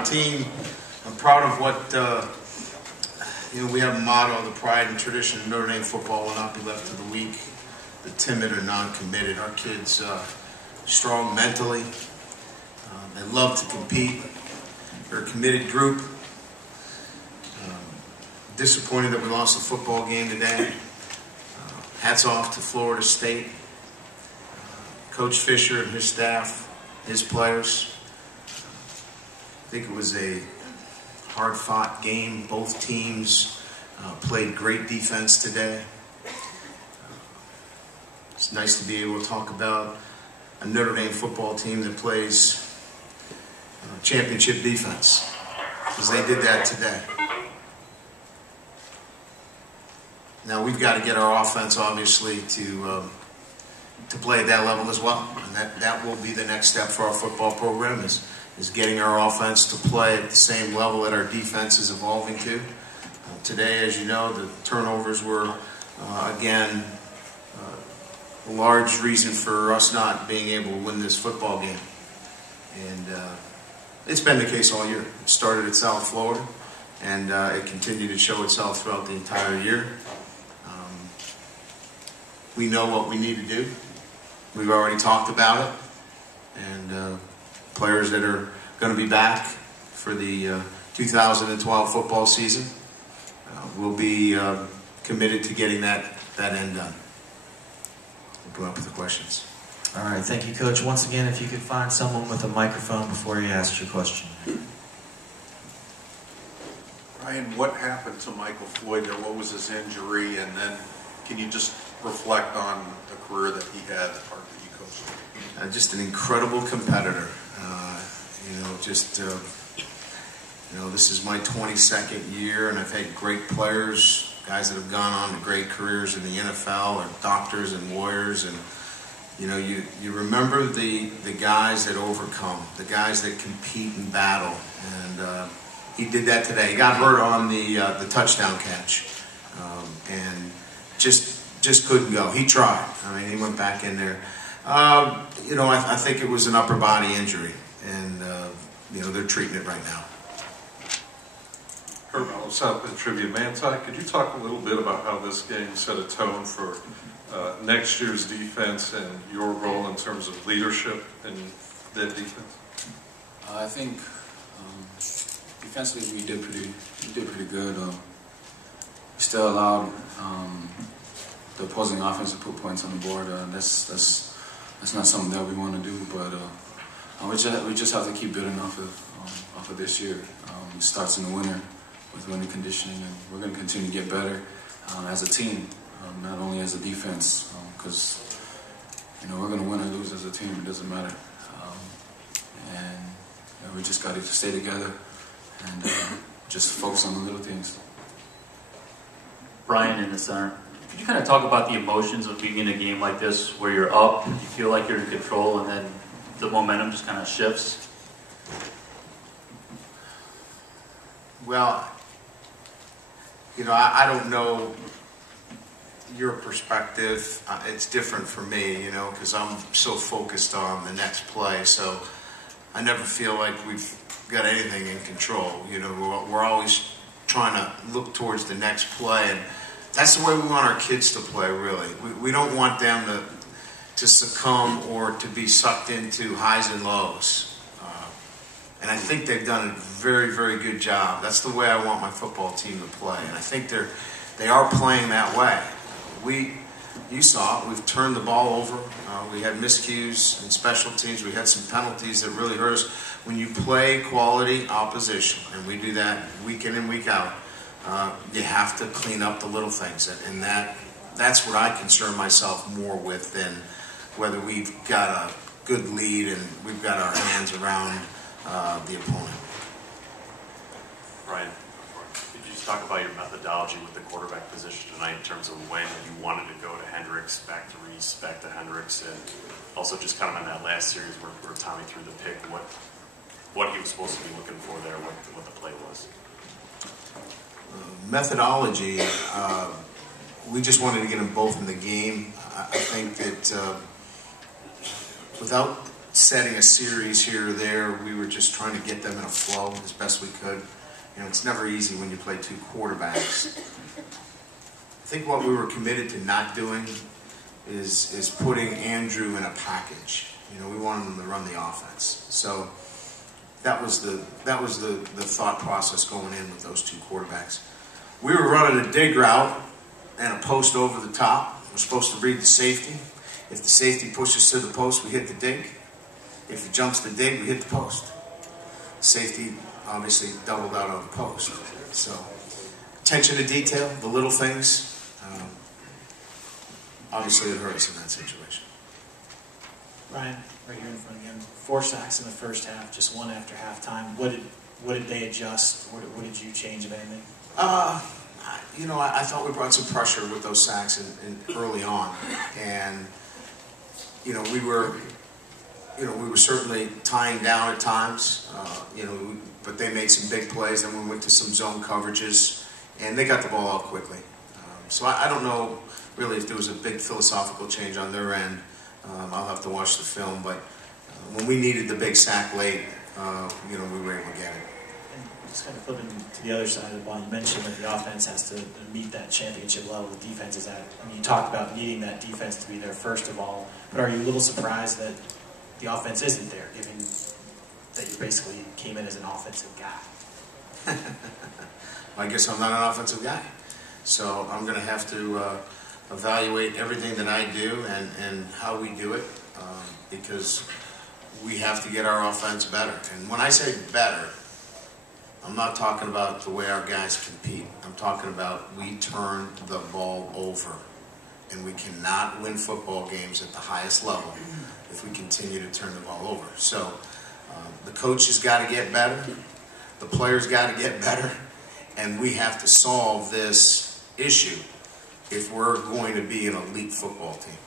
my team. I'm proud of what, we have a motto, the pride and tradition of Notre Dame football will not be left to the weak, the timid or non-committed. Our kids strong mentally. They love to compete. They're a committed group. Disappointed that we lost the football game today. Hats off to Florida State. Coach Fisher and his staff, his players. I think it was a hard-fought game. Both teams played great defense today. It's nice to be able to talk about a Notre Dame football team that plays championship defense, because they did that today. Now we've got to get our offense, obviously, to play at that level as well, and that will be the next step for our football program, is getting our offense to play at the same level that our defense is evolving to. Today, as you know, the turnovers were again a large reason for us not being able to win this football game, and it's been the case all year. It started at South Florida, and it continued to show itself throughout the entire year. We know what we need to do. We've already talked about it, and players that are going to be back for the 2012 football season will be committed to getting that end done. We'll come up with the questions. All right, thank you, Coach. Once again, if you could find someone with a microphone before you ask your question. Ryan, what happened to Michael Floyd there? What was his injury? And then can you just reflect on the career that he had, the part that you coached? Just an incredible competitor. This is my 22nd year, and I've had great players, guys that have gone on to great careers in the NFL, or doctors and lawyers, and you remember the guys that overcome, the guys that compete and battle, and he did that today. He got hurt on the touchdown catch, and just couldn't go. He tried. I mean, he went back in there. I think it was an upper body injury, and they're treating it right now. Herb South in trivia. Manti, could you talk a little bit about how this game set a tone for next year's defense and your role in terms of leadership in that defense? I think defensively we did pretty good. We still allowed the opposing offense to put points on the board. That's not something that we want to do, but we just have to keep building off of this year. It starts in the winter with winter conditioning, and we're going to continue to get better as a team, not only as a defense, because we're going to win or lose as a team. It doesn't matter, and we just got to stay together and just focus on the little things. Brian in the center. Could you kind of talk about the emotions of being in a game like this, where you're up, you feel like you're in control, and then the momentum just kind of shifts? Well, I don't know your perspective. It's different for me, because I'm so focused on the next play. So I never feel like we've got anything in control. We're always trying to look towards the next play, and that's the way we want our kids to play, really. We don't want them to succumb or to be sucked into highs and lows. And I think they've done a very, very good job. That's the way I want my football team to play. And I think they are playing that way. You saw it. We've turned the ball over. We had miscues in special teams. We had some penalties that really hurt us. When you play quality opposition, and we do that week in and week out, you have to clean up the little things. And that's what I concern myself more with than whether we've got a good lead and we've got our hands around the opponent. Ryan, could you just talk about your methodology with the quarterback position tonight in terms of when you wanted to go to Hendricks, back to Reese, back to Hendricks, and also just kind of in that last series where Tommy threw the pick, what he was supposed to be looking for there, what the play was? Methodology, we just wanted to get them both in the game. I think that without setting a series here or there. We were just trying to get them in a flow as best we could. You know, it's never easy when you play two quarterbacks. I think what we were committed to not doing is putting Andrew in a package. You know, we wanted him to run the offense. So that was the thought process going in with those two quarterbacks. We were running a dig route and a post over the top. We're supposed to read the safety. If the safety pushes to the post, we hit the dig. If he jumps the dig, we hit the post. Safety obviously doubled out on the post. So attention to detail, the little things, obviously it hurt us in that situation. Ryan, right here in front again. 4 sacks in the first half, just 1 after halftime. What did they adjust? What did you change, if anything? You know, I thought we brought some pressure with those sacks in early on, and you know we were certainly tying down at times. You know, but they made some big plays. Then we went to some zone coverages, and they got the ball out quickly. So I don't know really if there was a big philosophical change on their end. I'll have to watch the film, but when we needed the big sack late, you know, we were able to get it. And just kind of flipping to the other side of the ball, you mentioned that the offense has to meet that championship level the defense is at. I mean, you talked about needing that defense to be there first of all, but are you a little surprised that the offense isn't there, given that you basically came in as an offensive guy? Well, I guess I'm not an offensive guy, so I'm going to have to evaluate everything that I do and how we do it, because we have to get our offense better. And when I say better, I'm not talking about the way our guys compete. I'm talking about we turn the ball over. And we cannot win football games at the highest level if we continue to turn the ball over. So the coach has got to get better. The players got to get better. And we have to solve this issue if we're going to be an elite football team.